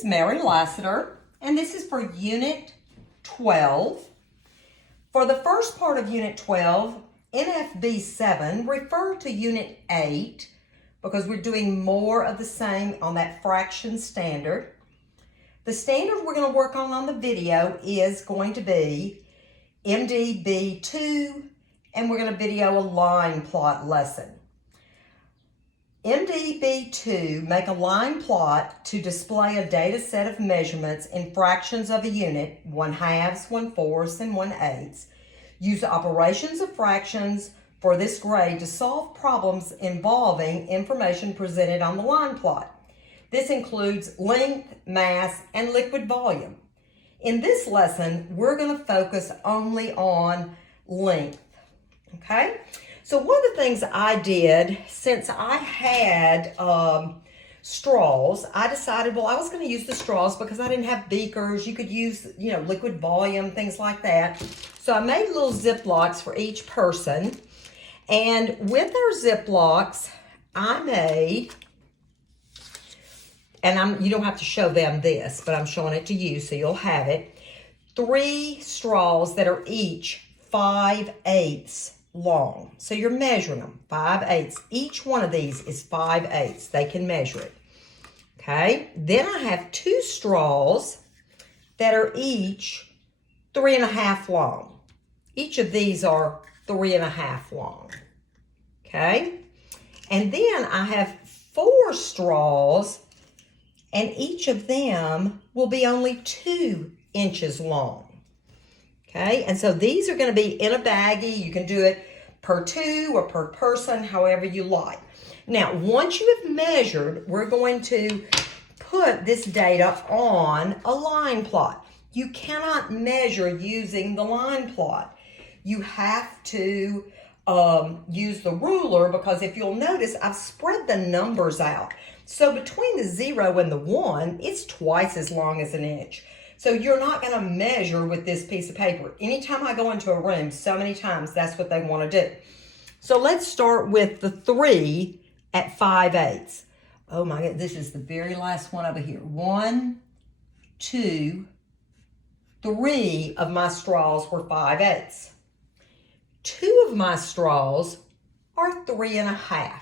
is Mary Lassiter, and this is for Unit 12. For the first part of Unit 12, NFB7, refer to Unit 8 because we're doing more of the same on that fraction standard. The standard we're going to work on the video is going to be MD.B.2, and we're going to video a line plot lesson. MD.B.2, make a line plot to display a data set of measurements in fractions of a unit, 1/2, 1/4, and 1/8. Use operations of fractions for this grade to solve problems involving information presented on the line plot. This includes length, mass, and liquid volume. In this lesson, we're going to focus only on length, okay? So one of the things I did, since I had straws, I decided, well, I was going to use the straws because I didn't have beakers. You could use, liquid volume, things like that. So I made little Ziplocs for each person. And with our Ziplocs, I made, and you don't have to show them this, but I'm showing it to you so you'll have it, 3 straws that are each 5/8 long. So you're measuring them, 5/8. Each one of these is 5/8. They can measure it. Okay. Then I have 2 straws that are each 3.5 long. Each of these are 3.5 long. Okay. And then I have 4 straws, and each of them will be only 2 inches long. Okay, and so these are going to be in a baggie. You can do it per 2 or per person, however you like. Now, once you have measured, we're going to put this data on a line plot. You cannot measure using the line plot. You have to use the ruler, because if you'll notice, I've spread the numbers out. So between the 0 and the 1, it's twice as long as an inch. So you're not going to measure with this piece of paper. Anytime I go into a room, so many times, that's what they want to do. So let's start with the 3 at 5/8. Oh my God, this is the very last one over here. 1, 2, 3 of my straws were 5/8. 2 of my straws are 3.5.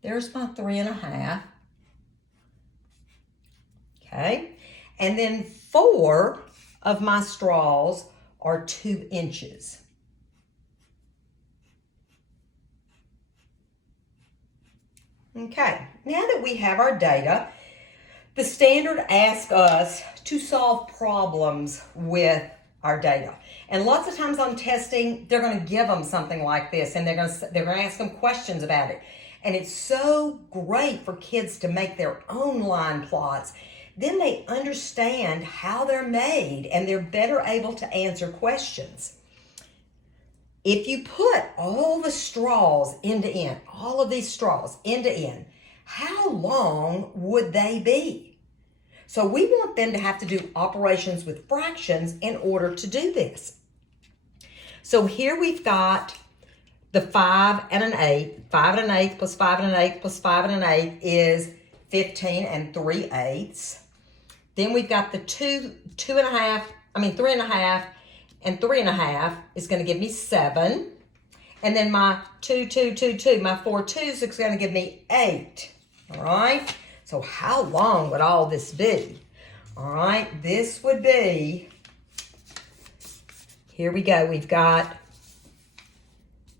There's my 3.5. Okay. And then 4 of my straws are 2 inches. Okay, now that we have our data, the standard asks us to solve problems with our data. And lots of times on testing, they're going to give them something like this, and they're going to ask them questions about it. And it's so great for kids to make their own line plots. Then they understand how they're made, and they're better able to answer questions. If you put all the straws end to end, all of these straws end to end, how long would they be? So we want them to have to do operations with fractions in order to do this. So here we've got the 5 and an 8. 5 and an 8 plus 5 and an 8 plus 5 and an 8 is 15 3/8. Then we've got the 3.5, and 3.5 is going to give me 7. And then my 2, 2, 2, 2, my 4 2s is going to give me 8. All right. So how long would all this be? All right. This would be, here we go. We've got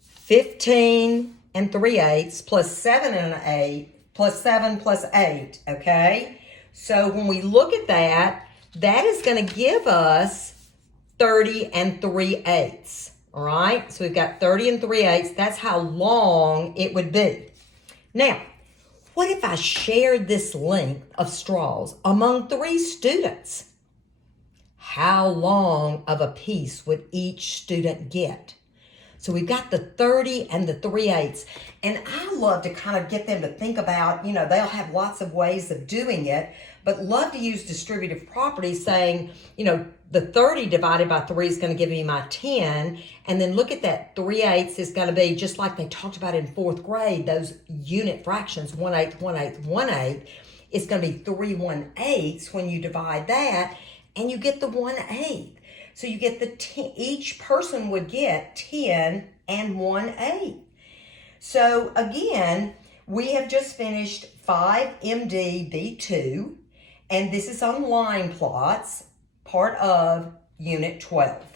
15 3/8 plus 7 and an 8 plus 7 plus 8. Okay. So when we look at that, that is going to give us 30 3/8. All right. So we've got 30 3/8. That's how long it would be. Now, what if I shared this length of straws among 3 students? How long of a piece would each student get? So we've got the 30 and the 3/8. And I love to kind of get them to think about, they'll have lots of ways of doing it, but love to use distributive property, saying, the 30 divided by 3 is going to give me my 10. And then look at that, 3/8 is going to be just like they talked about in 4th grade, those unit fractions, 1/8, 1/8, 1/8. it's going to be 3 1/8 when you divide that, and you get the 1/8. So you get each person would get 10 and 1/8. So again, we have just finished 5.MD.B.2, and this is on line plots, part of Unit 12.